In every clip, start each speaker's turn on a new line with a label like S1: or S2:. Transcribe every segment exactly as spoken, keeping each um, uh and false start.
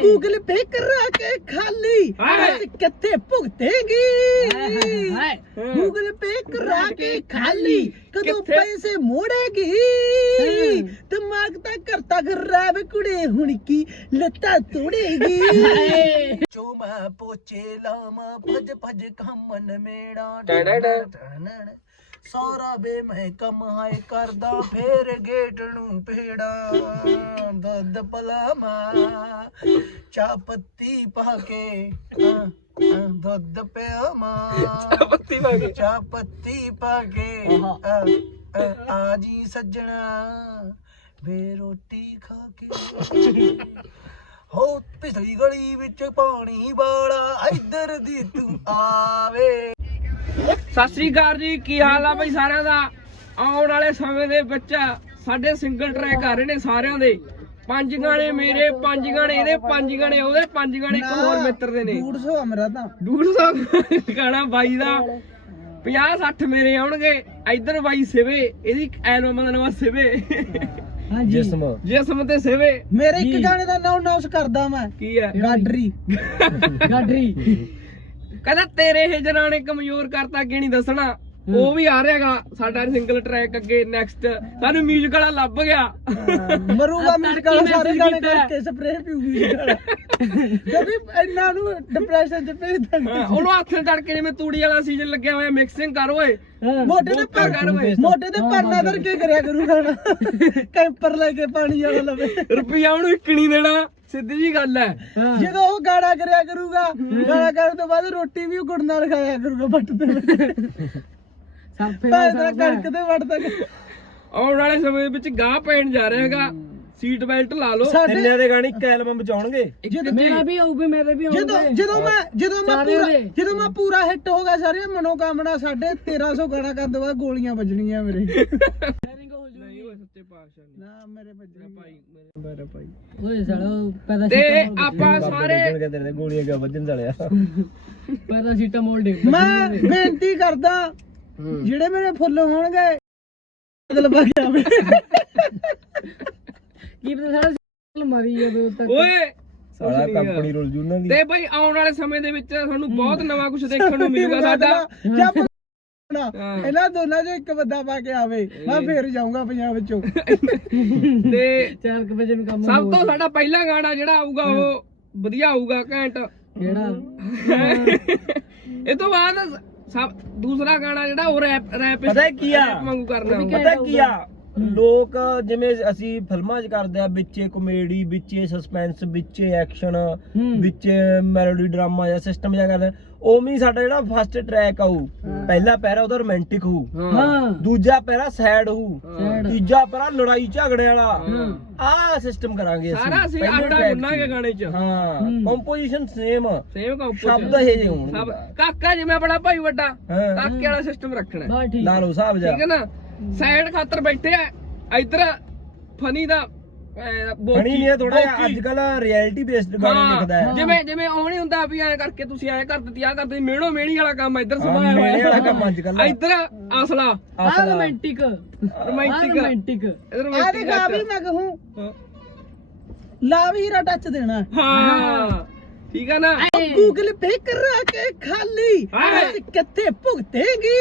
S1: Google पे करा के खाली कितने भुगतेगी गूगल पे करा के खाली कदों पैसे मोड़ेगी दिमाग ता करता खराब कुड़े हुण की लत्ता तोड़ेगी जो मैं पोचे लामा भज भज खमन मेड़ा सारा बे मैं कमाए करदा फेर गेट नू पेड़ा दुध पलामा चा पत्ती पाके दुध पियामा चा पत्ती पाके चा पत्ती पाके आजी सज्जना बे रोटी खा के हो पिछली गली विच पानी वाला इधर दी तू आवे।
S2: ਸਤਿ ਸ੍ਰੀ ਅਕਾਲ ਜੀ, ਕੀ ਹਾਲ ਆ ਬਈ ਸਾਰਿਆਂ ਦਾ। ਆਉਣ ਵਾਲੇ ਸਮੇਂ ਦੇ ਵਿੱਚ ਸਾਡੇ ਸਿੰਗਲ ਟਰੈਕ ਆ ਰਹੇ ਨੇ ਸਾਰਿਆਂ ਦੇ। ਪੰਜ ਗਾਣੇ ਮੇਰੇ, ਪੰਜ ਗਾਣੇ ਇਹਦੇ, ਪੰਜ ਗਾਣੇ ਉਹਦੇ, ਪੰਜ ਗਾਣੇ ਇੱਕ ਹੋਰ ਮਿੱਤਰ ਦੇ ਨੇ।
S1: ਡੇਢ ਸੌ ਅਮਰਾ ਤਾਂ
S2: ਡੇਢ ਸੌ ਗਾਣਾ ਬਾਈ ਦਾ, ਪੰਜਾਹ ਸੱਠ ਮੇਰੇ ਆਉਣਗੇ। ਇੱਧਰ ਬਾਈ ਸਿਵੇ, ਇਹਦੀ ਐਲਬਮ ਦਾ ਨਾਮ ਸਿਵੇ
S1: ਜਿਸਮ
S2: ਜਿਸਮ ਤੇ ਸਿਵੇ।
S1: ਮੇਰੇ ਇੱਕ ਗਾਣੇ ਦਾ ਨਾਮ ਅਨਾਉਂਸ ਕਰਦਾ ਮੈਂ,
S2: ਕੀ ਹੈ?
S1: ਗਾਡਰੀ ਗਾਡਰੀ
S2: ਕਹਿੰਦਾ ਤੇਰੇ ਇਹ ਜਨਾਨੇ ਕਮਜ਼ੋਰ ਕਰਤਾ ਅੱਗੇ ਨਹੀਂ ਦੱਸਣਾ। ਉਹ ਵੀ ਆ ਰਿਹਾਗਾ ਸਾਡਾ ਸਿੰਗਲ ਟਰੈਕ ਅੱਗੇ ਨੈਕਸਟ। ਸਾਨੂੰ ਮਿਊਜ਼ਿਕ ਵਾਲਾ ਲੱਭ ਗਿਆ,
S1: ਮਰੂਗਾ ਮਿਊਜ਼ਿਕ ਵਾਲਾ ਸਾਰੇ ਗਾਣੇ ਕਰਕੇ ਸਪਰੇਅ ਪੀਊਗੀ ਮਿਊਜ਼ਿਕ ਵਾਲਾ ਕਿਉਂਕਿ ਇਹਨਾਂ ਨੂੰ ਡਿਪਰੈਸ਼ਨ ਚ ਭੇਜ ਦਿੰਦਾ।
S2: ਉਹਨੂੰ ਹੱਥ ਤੜਕੇ ਜਿਵੇਂ ਤੂੜੀ ਵਾਲਾ ਸੀਜ਼ਨ ਲੱਗਿਆ ਹੋਇਆ, ਮਿਕਸਿੰਗ ਕਰ ਓਏ,
S1: ਮੋਟੇ ਦੇ ਪਰ ਕਰ ਓਏ, ਮੋਟੇ ਦੇ ਪਰਨਾ ਦਰ ਕੇ ਕਰਿਆ ਕਰੂਗਾ ਨਾ ਕੈਂਪਰ ਲੈ ਕੇ ਪਾਣੀ ਵਾਲਾ ਲਵੇ।
S2: ਰੁਪਈਆ ਉਹਨੂੰ ਇੱਕ ਨਹੀਂ ਦੇਣਾ, ਸਿੱਧੀ ਜੀ ਗੱਲ ਹੈ।
S1: ਜਦੋਂ ਉਹ ਗਾਣਾ ਕਰਿਆ ਕਰੂਗਾ, ਗਾਣਾ ਕਰਨ ਤੋਂ ਬਾਅਦ ਰੋਟੀ ਵੀ ਗੁੜ ਨਾਲ ਖਾਇਆ ਕਰੂਗਾ ਵੱਟ ਤੇ ਸਾਫੇ ਕਣਕ ਦੇ ਵੱਟ ਤੱਕ।
S2: ਆਉਣ ਵਾਲੇ ਸਮੇਂ ਵਿੱਚ ਗਾਹ ਪੈਣ ਜਾ ਰਿਹਾ ਹੈਗਾ, ਸੀਟ ਬੈਲਟ ਲਾ ਲਓ।
S3: ਇੰਨੇ ਦੇ ਗਾਣੇ ਇੱਕ ਐਲਬਮ ਬਚਾਉਣਗੇ।
S1: ਮੇਰਾ ਵੀ ਆਊਗਾ, ਮੇਰੇ ਵੀ ਆਊਗਾ। ਜਦੋਂ ਜਦੋਂ ਮੈਂ ਜਦੋਂ ਮੈਂ ਪੂਰਾ ਜਦੋਂ ਮੈਂ ਪੂਰਾ ਹਿੱਟ ਹੋ ਗਿਆ ਸਾਰੇ ਮਨੋਕਾਮਨਾ ਸਾਡੇ ਤੇਰਾਂ ਸੌ ਗਾਣਾ ਕਰਨ ਤੋਂ ਬਾਅਦ ਗੋਲੀਆਂ ਵੱਜਣੀਆਂ ਮੇਰੇ। ਨਾ ਮੇਰੇ ਵੱਜਣੇ ਭਾਈ, ਮੇਰੇ ਭਾਈ ਓਏ ਸਾਲੋ ਪੈਦਾ
S2: ਤੇ ਆਪਾਂ ਸਾਰੇ
S3: ਤੇਰੇ ਗੋਲੀਆਂ ਕਿਉਂ ਵੱਜਣ ਵਾਲਿਆ
S1: ਪੈਦਾ ਸੀਟਾ ਮੋਲ ਦੇ। ਮੈਂ ਬੇਨਤੀ ਕਰਦਾ ਜਿਹੜੇ ਮੇਰੇ ਫੁੱਲ ਹੋਣਗੇ ਮਤਲਬ ਆ ਗਿਆ ਕੀ ਪਤਾ ਸਾਰਾ ਮਾਰੀ ਜਦੋਂ ਤੱਕ ਓਏ
S3: ਸਾਰਾ ਕੰਪਨੀ ਰੁਲ ਜੂ ਉਹਨਾਂ ਦੀ।
S2: ਤੇ ਭਾਈ ਆਉਣ ਵਾਲੇ ਸਮੇਂ ਦੇ ਵਿੱਚ ਤੁਹਾਨੂੰ ਬਹੁਤ ਨਵਾਂ ਕੁਝ ਦੇਖਣ ਨੂੰ ਮਿਲੂਗਾ ਸਾਡਾ। ਇਹਨਾਂ ਦੋਨਾਂ ਚੋਂ ਇੱਕ ਬੰਦਾ ਪਾ ਕੇ ਆਵੇ, ਮੈਂ ਫੇਰ ਜਾਊਂਗਾ ਪੰਜਾਬ ਵਿੱਚੋਂ। ਤੇ
S1: ਚਾਰ ਕੁ ਵਜੇ ਨੂੰ ਕੰਮ
S2: ਸਭ ਤੋਂ ਸਾਡਾ ਪਹਿਲਾ ਗਾਣਾ ਜਿਹੜਾ ਆਊਗਾ ਉਹ ਵਧੀਆ ਆਊਗਾ, ਘੈਂਟ।
S1: ਕਿਹੜਾ?
S2: ਇਹ ਤੋਂ ਬਾਅਦ ਸਭ ਦੂਸਰਾ ਗਾਣਾ ਜਿਹੜਾ ਉਹ ਰੈਪ ਰੈਪ
S3: ਪਤਾ ਕੀ ਆ
S2: ਵਾਂਗੂ ਕਰਨਾ ਹੋਊਗਾ।
S3: ਪਤਾ ਕੀ ਆ, ਲੋਕ ਜਿਵੇਂ ਅਸੀਂ ਫਿਲਮਾਂ 'ਚ ਕਰਦੇ ਆ, ਵਿੱਚੇ ਕਾਮੇਡੀ, ਵਿੱਚੇ ਸਸਪੈਂਸ, ਵਿੱਚੇ ਐਕਸ਼ਨ, ਵਿੱਚੇ ਮੈਲੋਡੀ ਡਰਾਮਾ ਜਾਂ ਸਿਸਟਮ ਜਿਹਾ ਕਰਦੇ, ਉਵੇਂ ਸਾਡਾ ਜਿਹੜਾ ਫਸਟ ਟਰੈਕ ਆਊ, ਪਹਿਲਾ ਪਹਿਰਾ ਉਹਦਾ ਰੋਮਾਂਟਿਕ ਹੋਊ, ਦੂਜਾ ਪਹਿਰਾ ਸੈਡ ਹੋਊ, ਤੀਜਾ ਪਹਿਰਾ ਲੜਾਈ ਝਗੜੇ ਵਾਲਾ। ਆਹ ਸਿਸਟਮ ਕਰਾਂਗੇ ਅਸੀਂ,
S2: ਸਾਰਾ ਅਸੀਂ ਆਟਾ ਗੁੰਨਾਂਗੇ ਗਾਣੇ 'ਚ।
S3: ਹਾਂ, ਕੰਪੋਜੀਸ਼ਨ ਸੇਮ
S2: ਸੇਮ ਕੰਪੋਜੀਸ਼ਨ,
S3: ਸ਼ਬਦ ਇਹ ਜਿਹੇ ਹੋਣਗੇ।
S2: ਸਭ ਕਾਕਾ ਜਿਵੇਂ ਬੜਾ ਭਾਈ ਵੱਡਾ, ਕਾਕੇ ਵਾਲਾ ਸਿਸਟਮ ਰੱਖਣਾ।
S3: ਲਾ ਲਓ ਸਾਹਿਬ ਜੀ,
S2: ਠੀਕ ਹੈ ਨਾ। ਸਾਈਡ ਖਾਤਰ ਬੈਠੇ ਆ, ਇਧਰ ਫਨੀ ਦਾ
S3: ਫਨੀ ਨਹੀਂ, ਥੋੜਾ ਅੱਜ ਕੱਲ ਰਿਐਲਿਟੀ ਬੇਸਡ ਗਾਣੇ ਲਿਖਦਾ ਹੈ।
S2: ਜਿਵੇਂ ਜਿਵੇਂ ਉਹ ਨਹੀਂ ਹੁੰਦਾ ਵੀ ਐ ਕਰਕੇ ਤੁਸੀਂ ਐ ਕਰ ਦਿੱਤੀ, ਆ ਕਰ ਦਿੱਤੀ, ਮੇਣੋ ਮੇਣੀ ਵਾਲਾ ਕੰਮ ਇੱਧਰ ਸਮਾਇਆ
S3: ਹੋਇਆ ਵਾਲਾ ਕੰਮ ਅੱਜ ਕੱਲ।
S2: ਇੱਧਰ ਅਸਲਾ
S1: ਰੋਮਾਂਟਿਕ
S2: ਰੋਮਾਂਟਿਕ
S1: ਰੋਮਾਂਟਿਕ ਆ ਦਿਖਾ ਵੀ ਮੈਂ ਕਹੂੰ ਲਾਵ ਹੀਰਾ ਟੱਚ ਦੇਣਾ।
S2: ਹਾਂ ਠੀਕ ਹੈ ਨਾ।
S1: ਗੂਗਲ ਪੇ ਕਰਾ ਕੇ ਖਾਲੀ ਕਿੱਥੇ ਭੁਗਤੇਗੀ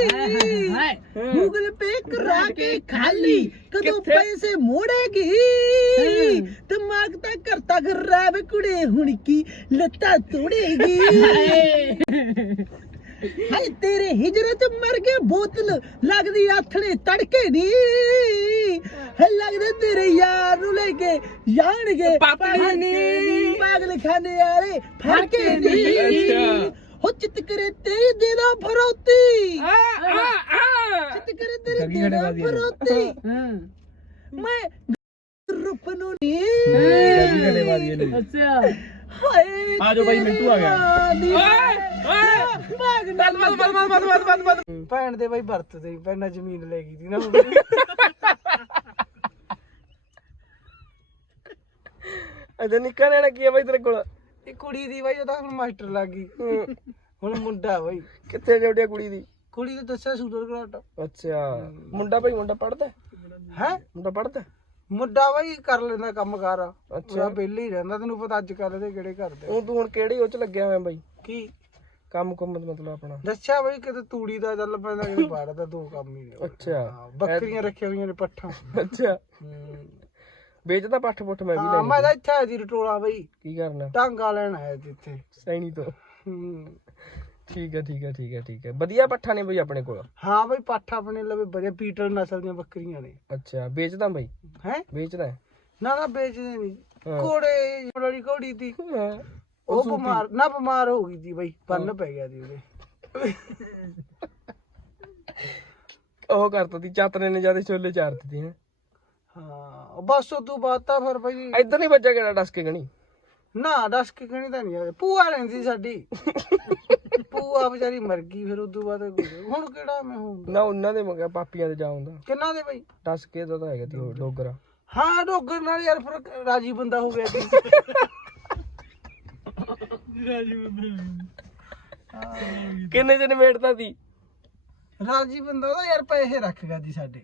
S1: ਗੂਗਲ ਪੇ ਕਰਾ ਕੇ ਖਾਲੀ ਕਦੋਂ ਪੈਸੇ ਮੋੜੇਗੀ ਦਿਮਾਗ ਤਾਂ ਕਰਤਾ ਖਰਾਬ ਕੁੜੇ ਹੁਣ ਕੀ ਲੱਤਾਂ ਤੋੜੇਗੀ। ਹਾਏ ਤੇਰੇ ਹਿਜਰਤ ਮਰ ਗਏ ਬੋਤਲ ਲੱਗਦੀ ਆਥਣੇ ਤੜਕੇ ਨੀ ਹੈ ਲੱਗਦੇ ਤੇਰੇ ਯਾਰ ਨੂੰ ਲੈ ਕੇ ਜਾਣਗੇ ਪਾਗਲ ਖਾਨੇ ਵਾਲੇ ਫੜ ਕੇ ਨੀ ਹੋ ਚਿੱਤ ਕਰੇ ਤੇਰੀ ਦੇ ਦਾ ਫਰੋਤੀ ਚਿੱਤ ਕਰੇ ਤੇਰੀ ਦੇ ਦਾ ਫਰੋਤੀ ਮੈਂ ਰੁੱਪ ਨੂੰ ਨੀ ਅੱਛਾ ਹਾਏ
S3: ਆ ਜਾਓ ਬਾਈ, ਮਿੰਟੂ ਆ ਗਿਆ।
S1: ਭੈਣ ਦੇ ਬਾਈ ਵਰਤ ਦੇ ਭੈਣਾਂ ਜ਼ਮੀਨ ਲੈ ਗਈ ਸੀ ਨਾ
S2: ਇਹਦੇ ਨਿੱਕਾ ਨੇੜਾ ਕੀ ਆ ਬਾਈ ਤੇਰੇ ਕੋਲ?
S1: ਇਹ ਕੁੜੀ ਦੀ ਬਾਈ ਉਹ ਤਾਂ ਹੁਣ ਮਾਸਟਰ ਲੱਗ ਗਈ, ਹੁਣ ਮੁੰਡਾ ਬਾਈ।
S2: ਕਿੱਥੇ ਡਿਊਟੀ ਕੁੜੀ ਦੀ?
S1: ਕੁੜੀ ਨੇ ਦੱਸਿਆ ਸ਼ੂਟਰ ਘਾਟ।
S2: ਅੱਛਾ, ਮੁੰਡਾ ਭਾਈ ਮੁੰਡਾ ਪੜਦਾ
S1: ਹੈ?
S2: ਮੁੰਡਾ ਪੜਦਾ?
S1: ਮੁੰਡਾ ਬਾਈ ਕਰ ਲੈਂਦਾ ਕੰਮ ਕਾਰ।
S2: ਅੱਛਾ।
S1: ਅੱਛਾ ਵਿਹਲੇ ਹੀ ਰਹਿੰਦਾ, ਤੈਨੂੰ ਪਤਾ ਅੱਜ ਕੱਲ ਦੇ ਕਿਹੜੇ ਕਰਦੇ।
S2: ਉਹ ਤੂੰ ਹੁਣ ਕਿਹੜੀ ਉਹ ਚ ਲੱਗਿਆ ਹੋਇਆ ਬਾਈ
S1: ਕੀ
S2: ਕੰਮ ਕੁੰਮ ਮਤਲਬ ਆਪਣਾ?
S1: ਦੱਸਿਆ ਬਾਈ ਕਿਤੇ ਤੂੜੀ ਦਾ ਚੱਲ ਪੈਂਦਾ, ਕਿਤੇ ਬਾੜ ਦਾ, ਦੋ ਕੰਮ ਹੀ ਨੇ।
S2: ਅੱਛਾ।
S1: ਹਾਂ, ਬੱਕਰੀਆਂ ਰੱਖੀਆਂ ਹੋਈਆਂ ਨੇ, ਪੱਠਾਂ।
S2: ਅੱਛਾ ਵੇਚਦਾ ਪੱਠ ਪੁੱਠ ਮੈਂ ਵੀ
S1: ਹਾਂ
S2: ਲੈਣੀ
S1: ਮੈਂ ਤਾਂ ਇੱਥੇ ਆਇਆ ਸੀ ਰਟੋਲਾ ਬਾਈ,
S2: ਕੀ ਕਰਨਾ?
S1: ਟਾਂਗਾ ਲੈਣ ਆਇਆ ਸੀ ਇੱਥੇ
S2: ਸੈਣੀ ਤੋਂ।
S1: ਹੂੰ।
S2: ਠੀਕ ਹੈ ਠੀਕ ਹੈ ਠੀਕ ਹੈ ਠੀਕ ਹੈ ਵਧੀਆ ਪੱਠਾ ਨੇ ਬਈ ਆਪਣੇ ਕੋਲ?
S1: ਹਾਂ ਬਾਈ ਪੱਠ ਆਪਣੇ ਲਵੇ ਵਧੀਆ ਪੀਟਰ ਨਸਲ ਦੀਆਂ ਬੱਕਰੀਆਂ ਨੇ।
S2: ਅੱਛਾ ਵੇਚਦਾ ਬਾਈ?
S1: ਹੈ
S2: ਵੇਚਦਾ?
S1: ਨਾ ਨਾ ਵੇਚਦੇ ਨਹੀਂ।
S2: ਹਾਂ।
S1: ਘੋੜੇ ਵਾਲੀ ਘੋੜੀ ਤੀ,
S2: ਹਾਂ
S1: ਉਹ ਬਿਮਾਰ ਨਾ ਬਿਮਾਰ ਹੋ ਗਈ ਸੀ ਬਾਈ, ਬੰਨ ਪੈ ਗਿਆ ਸੀ ਉਹਦੇ।
S2: ਉਹ ਕਰਤਾ ਤੀ ਚਾਤਰੇ ਨੇ ਜਿਆਦਾ ਛੋਲੇ ਚਾਰ ਦਿੱਤੇ ਹੈ।
S1: ਹਾਂ ਬਸ ਉਹ ਤੋਂ ਬਾਅਦ ਤਾਂ ਫਿਰ ਬਾਈ
S2: ਇੱਧਰ ਨਹੀਂ ਬੱਚਾ ਕਿਹੜਾ ਡਸ ਕੇ ਗਣੀ?
S1: ਨਾ ਦੱਸ ਕੇ ਕਹਿਣੀ ਤਾਂ ਨਹੀਂ, ਭੂਆ ਰਹਿੰਦੀ ਸਾਡੀ। ਭੂਆ ਵਿਚਾਰੀ ਮਰ ਗਈ, ਫਿਰ ਉਦੋਂ ਬਾਅਦ ਹੁਣ ਕਿਹੜਾ ਮੈਂ ਹੁਣ
S2: ਨਾ ਉਹਨਾਂ ਦੇ ਮੰਗਿਆ ਪਾਪੀਆਂ ਦੇ ਜਾ ਹੁੰਦਾ।
S1: ਕਿੰਨਾ ਦੇ ਬਾਈ?
S2: ਡਸ ਕੇ ਦਾ ਤਾਂ ਹੈਗਾ ਤੀ ਉਹ ਡੋਗਰਾ।
S1: ਹਾਂ ਡੋਗਰ ਨਾਲ ਯਾਰ ਫਿਰ ਰਾਜੀ ਬੰਦਾ ਹੋ ਗਿਆ ਸੀ। ਰਾਜੀ ਬੰਦਾ
S2: ਕਿੰਨੇ ਦਿਨ ਵੇਟਦਾ ਸੀ?
S1: ਰਾਜੀ ਬੰਦਾ ਉਹਦਾ ਯਾਰ ਪੈਸੇ ਰੱਖ ਗਿਆ ਸੀ ਸਾਡੇ।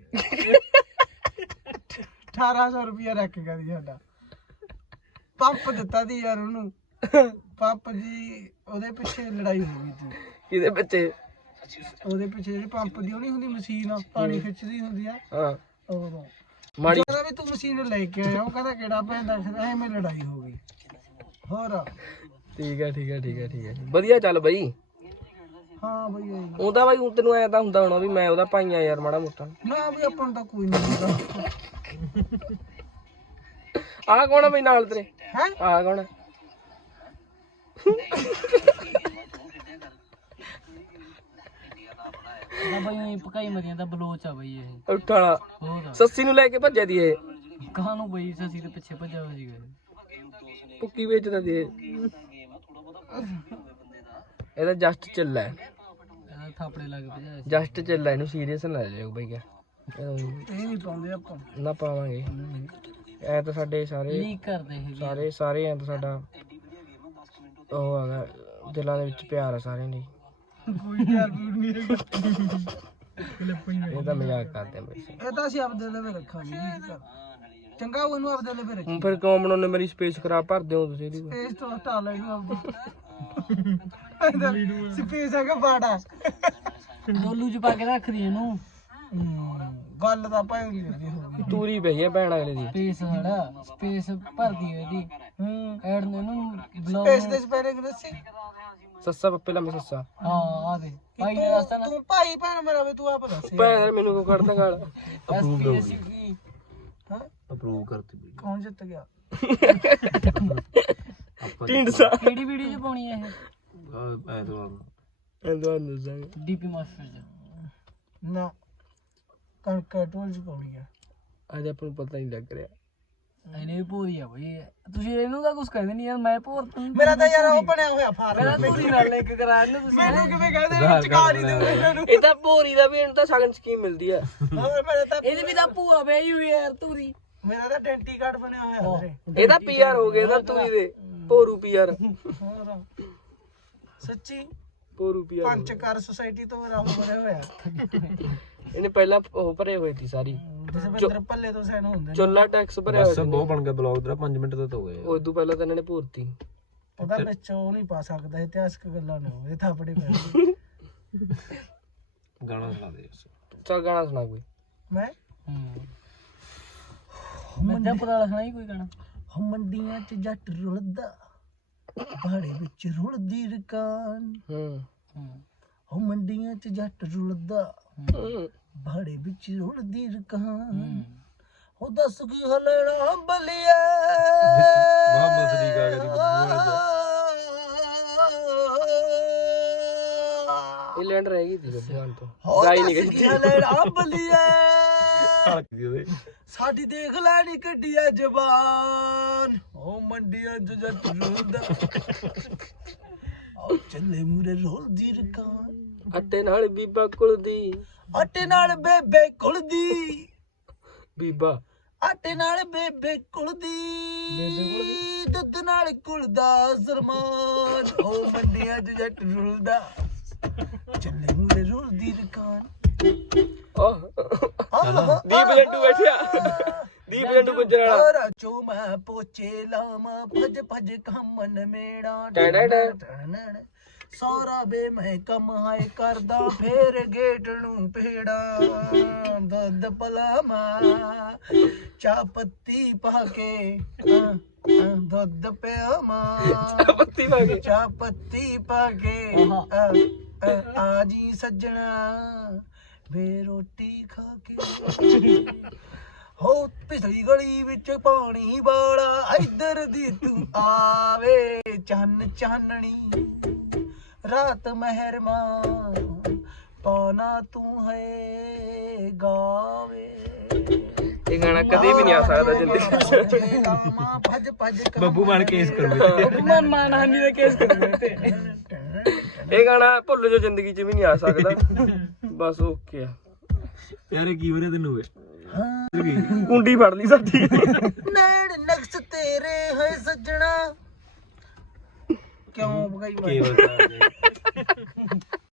S1: ਅਠਾਰਾਂ ਸੌ ਰੁਪਇਆ ਰੱਖ ਗਿਆ ਸੀ ਸਾਡਾ। ਪੰਪ ਦਿੱਤਾ ਸੀ ਯਾਰ ਉਹਨੂੰ, ਪੰਪ ਜੀ ਉਹਦੇ ਪਿੱਛੇ ਲੜਾਈ ਹੋ ਗਈ ਸੀ।
S2: ਕਿਹਦੇ ਪਿੱਛੇ?
S1: ਉਹਦੇ ਪਿੱਛੇ ਜਿਹੜੀ ਪੰਪ ਦੀ ਉਹ ਨਹੀਂ ਹੁੰਦੀ ਮਸ਼ੀਨ, ਪਾਣੀ ਖਿੱਚਦੀ ਹੁੰਦੀ ਆ,
S2: ਹਾਂ
S1: ਉਹ
S2: ਮਾੜੀ।
S1: ਕਹਿੰਦਾ ਵੀ ਤੂੰ ਮਸ਼ੀਨ ਲੈ ਕੇ ਆਇਆ, ਉਹ ਕਹਿੰਦਾ ਕਿਹੜਾ ਪੈਂਦਾ, ਫਿਰ ਐਵੇਂ ਲੜਾਈ ਹੋ ਗਈ। ਹੋਰ
S2: ਠੀਕ ਹੈ ਠੀਕ ਹੈ ਠੀਕ ਹੈ ਠੀਕ ਹੈ ਵਧੀਆ ਚੱਲ ਬਈ।
S1: ਹਾਂ ਬਈ
S2: ਉਹਦਾ ਬਾਈ ਹੁਣ ਤੈਨੂੰ ਐ ਤਾਂ ਹੁੰਦਾ ਹੋਣਾ ਵੀ ਮੈਂ ਉਹਦਾ ਭਾਈ ਆ ਯਾਰ ਮਾੜਾ ਮੋਟਾ।
S1: ਨਾ ਵੀ ਆਪਾਂ ਨੂੰ ਤਾਂ ਕੋਈ ਨਹੀਂ ਪਤਾ।
S2: ਆਹ ਕੌਣ ਆ ਬਈ ਨਾਲ ਤੇਰੇ?
S1: ਹੈ
S2: ਆਹ ਕੌਣ ਆ?
S4: ਨਾ ਬਈ ਪਕਾਈ ਮਰੀਆਂ ਦਾ ਬਲੋਚ ਆ ਬਈ ਇਹ।
S2: ਉੱਠ ਵਾਲਾ
S4: ਹੋਰ
S2: ਸੱਸੀ ਨੂੰ ਲੈ ਕੇ ਭੱਜਿਆ ਦੀ ਇਹ।
S4: ਕਹਾਂ ਨੂੰ ਬਈ ਸਸੀ ਦੇ ਪਿੱਛੇ ਭੱਜਾ ਹੋਇਆ ਸੀਗਾ।
S2: ਭੁੱਕੀ ਵੇਚਦਾ ਦੀ ਇਹ। ਇਹਦਾ ਜਸਟ ਚੱਲਾ ਹੈ,
S4: ਇਹਦਾ ਥਾਪੜੇ ਲੱਗ ਪਿਆ।
S2: ਜਸਟ ਚੱਲਾ, ਇਹਨੂੰ ਸੀਰੀਅਸ ਨਾ ਲੈ ਲਿਓ ਬਈ। ਕਿਆ
S1: ਇਹ ਨਹੀਂ ਪਾਉਂਦੇ ਆਪਾਂ।
S2: ਨਾ ਪਾਵਾਂਗੇ ਐ ਤਾਂ ਸਾਡੇ ਸਾਰੇ
S4: ਲੀਕ ਕਰਦੇ ਇਹ
S2: ਸਾਰੇ ਸਾਰੇ ਐ ਤਾਂ ਸਾਡਾ ਉਹ ਹੈਗਾ, ਦਿਲਾਂ ਦੇ ਵਿੱਚ ਪਿਆਰ ਆ ਸਾਰਿਆਂ ਲਈ।
S1: ਕੋਈ ਪਿਆਰ ਪੂਰ ਨਹੀਂ ਹੈਗਾ।
S2: ਇਹ ਤਾਂ ਮਜ਼ਾਕ ਕਰਦੇ ਆ ਬਈ।
S1: ਇਹ ਤਾਂ ਅਸੀਂ ਆਪਦੇ ਲਵੇ ਰੱਖਾਂਗੇ, ਚੰਗਾ ਉਹਨੂੰ ਆਪਦੇ ਲਵੇ ਰੱਖੀ।
S2: ਹੁਣ ਫਿਰ ਕਿਉਂ ਬਣਾਉਣੇ ਮੇਰੀ ਸਪੇਸ ਖਰਾਬ ਭਰਦੇ ਹੋ ਤੁਸੀਂ ਇਹਦੀ?
S1: ਇਸ ਤੋਂ ਹਟਾ ਲੈ ਇਹਨੂੰ ਆਪਦੀ। ਸਪੇਸ ਹੈਗਾ ਬਾੜਾ,
S4: ਡੋਲੂ ਚ ਪਾ ਕੇ ਰੱਖਦੀ ਇਹਨੂੰ।
S1: ਗੱਲ ਤਾਂ ਭਾਈ ਨਹੀਂ ਹੁੰਦੀ ਹੋਊਗੀ।
S2: ਤੂਰੀ ਪਈ ਹੈ ਭੈਣ ਅਗਲੇ ਦੀ।
S4: ਸਪੇਸ ਸਾਡਾ ਸਪੇਸ ਭਰਦੀ ਇਹਦੀ।
S1: ਹੂੰ
S4: ਐਡ ਨੂੰ ਇਹਨੂੰ ਬਲੌਗ।
S1: ਸਪੇਸ ਦੇ ਸਪੈਲਿੰਗ ਦੱਸੀ।
S2: ਸੱਸਾ ਪੱਪੇ ਲੰਮੇ ਸੱਸਾ।
S4: ਹਾਂ ਆ ਦੇ ਭਾਈ ਨੇ ਦੱਸਤਾ ਨਾ।
S1: ਤੂੰ ਭਾਈ ਭੈਣ ਮੇਰਾ ਵੀ ਤੂੰ ਆਪ ਦੱਸ।
S2: ਭੈਣ ਮੈਨੂੰ ਕੋ ਕੱਢਦਾ ਗਾਲ।
S4: ਸਪੇਸ ਕੀ
S1: ਹਾਂ
S3: ਅਪਰੂਵ ਕਰਤੀ ਬਈ।
S1: ਕੌਣ ਜਿੱਤ ਗਿਆ?
S2: ਢਿੰਡਸਾ।
S4: ਕਿਹੜੀ ਵੀਡੀਓ ਚ ਪਾਉਣੀ ਹੈ
S3: ਐ ਤਾਂ
S2: ਐਂਦੋਂ ਦੱਸਾਂਗੇ।
S4: ਇਹ? ਡੀਪੀ ਮਾਸਟਰ ਚ।
S1: ਨਾ ਕਣਕ ਟੋਲ ਚ ਪਾਉਣੀ ਆ।
S2: ਅੱਜ ਆਪਾਂ ਨੂੰ ਪਤਾ ਨਹੀਂ ਲੱਗ ਰਿਹਾ।
S4: ਇਹਨੇ ਵੀ ਭੋਰੀ ਆ ਬਈ। ਤੁਸੀਂ ਇਹਨੂੰ ਤਾਂ ਕੁਝ ਕਹਿੰਦੇ ਨਹੀਂ ਯਾਰ, ਮੈਂ ਭੋਰ ਤੂੰ।
S1: ਮੇਰਾ ਤਾਂ ਯਾਰ ਉਹ ਬਣਿਆ ਹੋਇਆ ਫਾਰਮ।
S4: ਮੇਰਾ ਭੋਰੀ ਨਾਲ ਲਿੰਕ ਕਰਾ ਇਹਨੂੰ ਤੁਸੀਂ।
S1: ਮੈਨੂੰ ਕਿਵੇਂ ਕਹਿੰਦੇ ਚਕਾ ਨਹੀਂ ਦਿੰਦੇ ਇਹਨਾਂ ਨੂੰ।
S2: ਇਹ ਤਾਂ ਭੋਰੀ ਦਾ ਵੀ ਇਹਨੂੰ ਤਾਂ ਸ਼ਗਨ ਸਕੀਮ ਮਿਲਦੀ ਆ।
S1: ਹੋਰ ਮੇਰਾ ਤਾਂ
S4: ਇਹਦੇ ਵੀ ਤਾਂ ਭੂਆ ਬਈ ਹੋਈ ਯਾਰ ਧੂਰੀ।
S1: ਮੇਰਾ ਤਾਂ ਆਇਡੈਂਟੀ ਕਾਰਡ ਬਣਿਆ ਹੋਇਆ ਵੀਰੇ।
S2: ਇਹਦਾ ਪੀਆਰ ਹੋ ਗਿਆ ਇਹਦਾ ਤੂੰ ਦੇ ਭੋਰੂ ਪੀਆਰ।
S1: ਹੋਰ ਸੱਚੀ
S2: ਭੋਰੂ ਪੀਆਰ
S1: ਪੰਚਕਾਰ ਸੁਸਾਇਟੀ ਤੋਂ ਮੇਰਾ ਉਹ ਬਣਿਆ ਹੋਇਆ।
S2: ਇਹਨੇ ਪਹਿਲਾਂ ਉਹ ਭਰੇ ਹੋਏ ਸੀ ਸਾਰੀ।
S1: ਜਸਵਿੰਦਰ ਪੱਲੇ ਤੋਂ ਸੈਨ ਹੁੰਦੇ ਨੇ।
S2: ਚੋਲਾ ਟੈਕਸ ਭਰਿਆ ਹੋਇਆ ਸੀ।
S3: ਬਹੁਤ ਬਣ ਗਿਆ ਬਲੌਗ ਦਾ, ਪੰਜ ਮਿੰਟ ਤਾਂ ਹੋ ਗਏ।
S2: ਉਹ ਤੋਂ ਪਹਿਲਾਂ ਤਾਂ ਇਹਨਾਂ ਨੇ ਭੋਰਤੀ।
S1: ਉਹਦਾ ਵਿੱਚ ਉਹ ਨਹੀਂ ਪਾ ਸਕਦਾ, ਇਤਿਹਾਸਕ ਗੱਲਾਂ ਨੇ ਉਹ ਥਾਪੜੇ ਪੈ।
S3: ਗਾਣਾ ਸੁਣਾ ਦੇ।
S2: ਚੱਲ ਗਾਣਾ ਸੁਣਾ ਕੋਈ।
S1: ਮੈਂ
S4: ਮੱਝਾਂ ਪਤਾ ਲੱਗਣਾ ਹੀ ਕੋਈ ਗਾਣਾ।
S1: ਹੋ ਮੰਡੀਆਂ ਚ ਜੱਟ ਰੁਲਦਾ, ਬਾੜੇ ਵਿੱਚ ਰੁਲਦੀ ਰਕਾਨ।
S2: ਹੂੰ
S1: ਹੋ ਮੰਡੀਆਂ ਚ ਜੱਟ ਰੁਲਦਾ,
S2: ਹੂੰ
S1: ਬਾੜੇ ਵਿੱਚ ਰੁਲਦੀ ਰਕਾਨ। ਹੋ ਦੱਸ ਕੀ ਹਲੜਾ ਬਲੀਏ।
S3: ਮੁਹੰਮਦ ਸਦੀਕ ਆ ਗਿਆ
S2: ਇਹ ਲੈਂਡ ਰਹਿ ਗਈ ਸੀ ਭਗਵਾਨ ਤੋਂ।
S1: ਹੋ
S2: ਗਾਈ ਨਹੀਂ
S1: ਦੱਸ
S2: ਗਈ
S1: ਕੀ ਹਲੜਾ ਬਲੀਏ।
S3: ਉਹਦੇ
S1: ਸਾਡੀ ਦੇਖ ਲੈਣੀ ਕੱਢੀਆ ਜ਼ਬਾਨ। ਉਹ ਮੰਡੀਆਂ ਚ ਜੱਟ ਰੁਲਦਾ, ਉਹ ਚੱਲੇ ਮੂਰੇ ਰੋਲਦੀ ਰਕਾਨ।
S2: ਆਟੇ ਨਾਲ ਬੀਬਾ ਕੁਲਦੀ,
S1: ਆਟੇ ਨਾਲ ਬੇਬੇ ਕੁਲਦੀ,
S2: ਬੀਬਾ
S1: ਆਟੇ ਨਾਲ ਬੇਬੇ ਕੁਲਦੀ, ਦੁੱਧ ਨਾਲ ਕੁਲਦਾ ਸਰਮਾਨ। ਉਹ ਮੰਡੀਆਂ ਚ ਜੱਟ ਰੁਲਦਾ, ਚੱਲੇ ਮੂਰੇ ਰੋਲਦੀ ਰਕਾਨ।
S2: ਓਹ ਦੀਪ ਲੱਡੂ ਬੈਠਿਆ, ਦੀਪ ਜੰਡੂ ਗੁੱਜਰ ਵਾਲਾ
S1: ਤਾਰਾ ਚੋ ਮੈਂ ਪੋਚੇ ਲਾਵਾਂ ਭਜ ਭਜ ਕੰਮਨ ਮੇੜਾ
S2: ਟੈ ਟੈ
S1: ਸਾਰਾ ਬੇ ਮੈਂ ਕਮਾਏ ਕਰਦਾ ਫੇਰ ਗੇਟ ਨੂੰ ਪੇੜਾ ਦੁੱਧ ਪਲਾਮਾ ਚਾਹ ਪੱਤੀ ਪਾ ਕੇ ਹਾਂ, ਹਾਂ, ਦੁੱਧ ਪਿਆਵਾਂ
S2: ਪੱਤੀ ਪਾ ਕੇ
S1: ਚਾਹ ਪੱਤੀ ਪਾ ਕੇ ਆ, ਆ, ਆ ਜੀ ਸੱਜਣਾ ਵੇ ਰੋਟੀ ਖਾ ਕੇ ਹੋ ਪਿਛਲੀ ਗਲੀ ਵਿੱਚ ਪਾਣੀ ਵਾਲਾ ਇੱਧਰ ਦੀ ਤੂੰ ਆਵੇ ਚੰਨ ਚਾਨਣੀ ਰਾਤ ਮਹਿਰਮਾ ਪਾਣਾ ਤੂੰ ਹੈ ਗਾਵੇ
S2: ਇਹ ਗਾਣਾ ਕਦੇ ਵੀ ਨਹੀਂ ਆ ਸਕਦਾ ਜ਼ਿੰਦਗੀ
S1: ਭਜ ਭਜ
S3: ਬੱਬੂ ਮਾਨ ਕੇਸ ਕਰੂਗੇ
S4: ਮੈਂ ਮਾਨਹਾਨੀ ਦਾ ਕੇਸ ਕਰੂੰਗਾ ਤੇ
S2: ਇਹ ਗਾਣਾ ਭੁੱਲ ਜੋ ਜ਼ਿੰਦਗੀ 'ਚ ਵੀ ਨਹੀਂ ਆ ਸਕਦਾ ਬਸ ਓਕੇ ਆ
S3: ਯਾਰੇ ਕੀ ਹੋ ਰਿਹਾ ਤੈਨੂੰ ਓਏ
S2: ਕੁੰਡੀ ਫੜ ਲਈ ਸਾਡੀ
S1: ਨੈਣ ਨਕਸ਼ ਤੇਰੇ ਹੈ ਸੱਜਣਾ ਕਿਉਂ ਬਗਾਈ
S3: ਕੀ ਬਤਾ